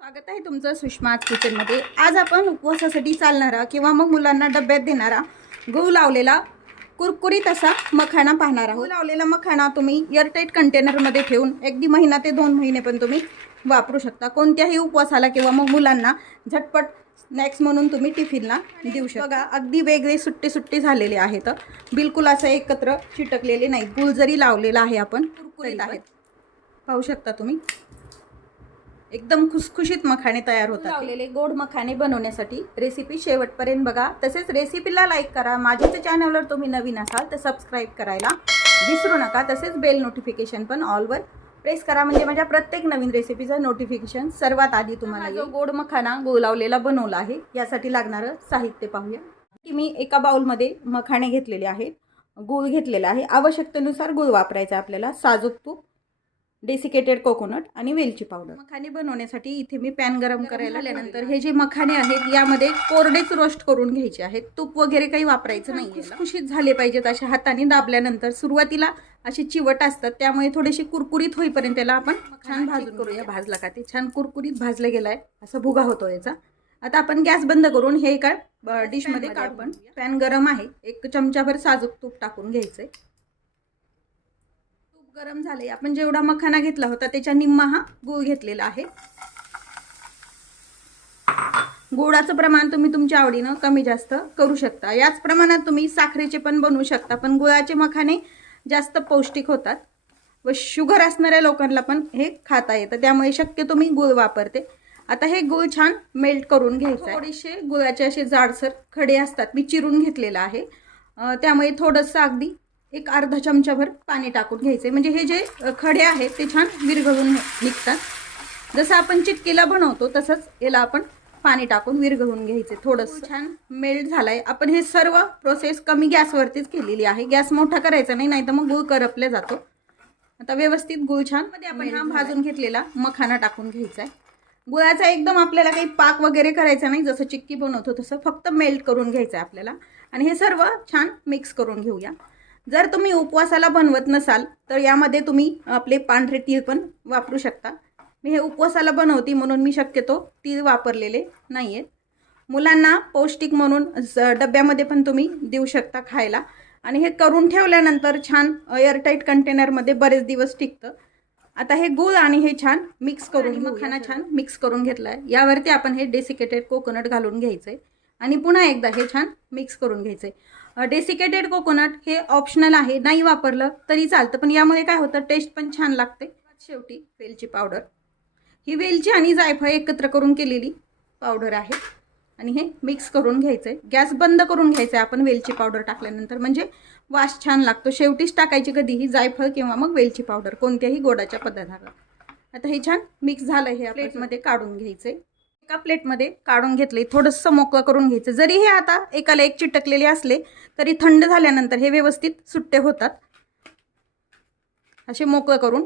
स्वागत आहे तुमचं सुषमा किचनमध्ये। आज आपण उपवासासाठी चालणारा किंवा मग मुलांना डब्यात देणारा गूळ लावलेला कुरकुरीत असा मखाना पाहणार आहोत। गूळ लावलेला मखाना तुम्ही एअरटाईट कंटेनरमध्ये ठेवून अगदी महिना ते 2 महिने पण तुम्ही वापरू शकता। कोणत्याही उपवासाला किंवा मग मुलांना झटपट स्नॅक्स म्हणून तुम्ही टिफिनला देऊ शकता। बघा अगदी वेगळे सुट्टे झालेले आहेत, बिलकुल असं एकत्र चिटकलेले नाही। गूळ जरी लावलेला आहे आपण कुरकुरीत आहेत, पाहू शकता तुम्ही। एकदम खुसखुशीत मखाने तयार होतात। लावलेले गोड मखाने बनवण्यासाठी रेसिपी शेवटपर्यंत बघा। तसेच रेसिपीला लाईक करा। माझ्या चॅनलवर तुम्ही नवीन असाल तर सबस्क्राईब करायला विसरू नका। तसेच बेल नोटिफिकेशन पण ऑलवर प्रेस करा, म्हणजे माझ्या प्रत्येक नवीन रेसिपीचं नोटिफिकेशन सर्वात आधी तुम्हाला येईल। जो गोड मखाना गूळ लावलेला बनवला आहे यासाठी लागणारं साहित्य पाहूया। की मी एका बाउलमध्ये मखाने घेतलेले आहेत, गूळ घेतलेला आहे। आवश्यकतेनुसार गूळ वापरायचा आपल्याला, साजूक तूप, डेसिकेटेड कोकोनट आणि वेलची पावडर। मखाने बनवण्यासाठी इथे मी पॅन गरम करायला आल्यानंतर हे जे मखाने आहेत यामध्ये कोरडेच रोस्ट करून घ्यायचे आहेत। तूप वगैरे काही वापरायचं नाही। खुशखुशीत झाले पाहिजेत अशा हाताने दाबल्यानंतर। सुरुवातीला असे चिवट असतात, त्यामुळे थोडेसे कुरकुरीत होईपर्यंत त्याला आपण छान भाजून करूया। भाजला का ते छान कुरकुरीत भाजले गेलाय, असं भुगा होतो याचा। आता आपण गॅस बंद करून हे एका डिश मध्ये काढून, पॅन गरम आहे, 1 चमचाभर साजूक तूप टाकून घ्यायचंय। गरम झाले, आपण जेवढा मखाना घेतला होता त्याच्या निम्मा हा गूळ घेतलेला आहे। गुळाचं प्रमाण तुम्ही तुमच्या आवडीनं कमी जास्त करू शकता। याच प्रमाणात तुम्ही साखरेचे पण बनवू शकता, पण गुळाचे मखाने जास्त पौष्टिक होतात व शुगर असणाऱ्या लोकांना पण हे खाता येतं, त्यामुळे शक्यतो मी गूळ वापरते। आता हे गूळ छान मेल्ट करून घ्यायचं। थोडेसे गुळाचे असे जाडसर खडे असतात, मी चिरून घेतलेलं आहे। त्यामुळे थोडंसं अगदी 1 अर्धा चमचाभर पाणी टाकून घ्यायचे, म्हणजे हे जे खडे आहेत ते छान विरघळून निघतात। जसं आपण चिक्कीला बनवतो तसंच याला आपण पाणी टाकून विरघळून घ्यायचे। थोडंसं छान मेल्ट झालाय। आपण हे सर्व प्रोसेस कमी गॅसवरतीच केलेली आहे, गॅस मोठा करायचा नाही, नाहीतर मग गूळ करपला जातो। आता व्यवस्थित गूळ छान मध्ये आपण हा भाजून घेतलेला मखाना टाकून घ्यायचा आहे। गुळाचा एकदम आपल्याला काही पाक वगैरे करायचा नाही, जसं चिक्की बनवतो तसं फक्त मेल्ट करून घ्यायचं आहे आपल्याला। आणि हे सर्व छान मिक्स करून घेऊया। जर तुम्ही उपवासाला बनवत नसाल तर यामध्ये तुम्ही आपले पांढरे तीळ पण वापरू शकता। मी हे उपवासाला बनवते म्हणून मी शक्यतो तीळ वापरलेले नाही आहेत। मुलांना पौष्टिक म्हणून डब्यामध्ये पण तुम्ही देऊ शकता खायला। आणि हे करून ठेवल्यानंतर छान एअरटाईट कंटेनरमध्ये बरेच दिवस टिकतं। आता हे गूळ आणि हे छान मिक्स करून, मखाना छान मिक्स करून घेतला आहे। यावरती आपण हे डेसिकेटेड कोकोनट घालून घ्यायचं आहे आणि पुन्हा एकदा हे छान मिक्स करून घ्यायचं आहे। डेसिकेटेड कोकोनट हे ऑप्शनल आहे, नाही वापरलं तरी चालतं, पण यामुळे काय होतं टेस्ट पण छान लागते। शेवटी वेलची पावडर, ही वेलची आणि जायफळ एकत्र करून केलेली पावडर आहे आणि हे मिक्स करून घ्यायचंय। गॅस बंद करून घ्यायचंय आपण वेलची पावडर टाकल्यानंतर, म्हणजे वास छान लागतो। शेवटीच टाकायची कधीही जायफळ किंवा मग वेलची पावडर कोणत्याही गोडाच्या पदार्थाला। आता हे छान मिक्स झालं, हे प्लेटमध्ये काढून घ्यायचंय। एका प्लेटमध्ये काढून घेतले, थोडंसं मोकळं करून घ्यायचं। जरी हे आता एकाला एक चिटकलेले असले तरी थंड झाल्यानंतर हे व्यवस्थित सुट्टे होतात। असे मोकळं करून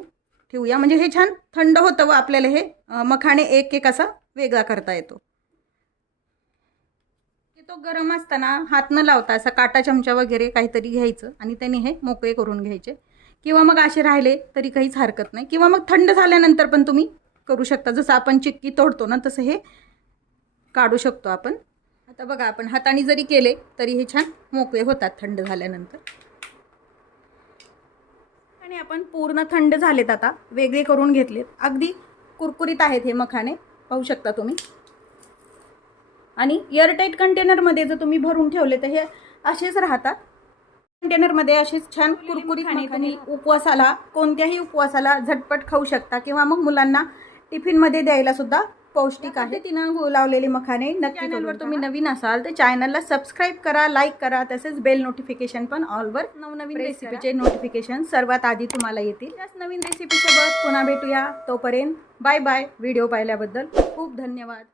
ठेवूया, म्हणजे हे छान थंड होतं व आपल्याला हे मखाने एक एक असा वेगळा करता येतो। तो गरम असताना हात न लावता असा काटा चमचा वगैरे काहीतरी घ्यायचं आणि त्याने हे मोकळे करून घ्यायचे, किंवा मग असे राहिले तरी काहीच हरकत नाही, किंवा मग थंड झाल्यानंतर पण तुम्ही करू शकता। जसं आपण चिक्की तोडतो ना तसं हे काढू शकतो आपण। आता बघा आपण हाताने जरी केले तरी हे छान मोकळे होतात थंड झाल्यानंतर। आणि आपण पूर्ण थंड झालेत, आता वेगळे करून घेतलेत। अगदी कुरकुरीत आहेत हे मखाने, पाहू शकता तुम्ही। आणि एअरटाईट कंटेनरमध्ये जर तुम्ही भरून ठेवले तर हे असेच राहतात। कंटेनरमध्ये असेच छान कुरकुरीत मखाने तुम्ही उपवासाला, कोणत्याही उपवासाला झटपट खाऊ शकता, किंवा मग मुलांना टिफिनमध्ये द्यायला सुद्धा पौष्टिक आहे। तिनं गूळ लावलेले मखाने नक्की चॅनलवर तुम्ही नवीन असाल तर चॅनलला सबस्क्राईब करा, लाईक करा, तसेच बेल नोटिफिकेशन पण ऑलवर नवनवीन रेसिपीचे नोटिफिकेशन सर्वात आधी तुम्हाला येतील। त्याच नवीन रेसिपीसोबत पुन्हा भेटूया, तोपर्यंत बाय बाय। व्हिडिओ पाहिल्याबद्दल खूप धन्यवाद।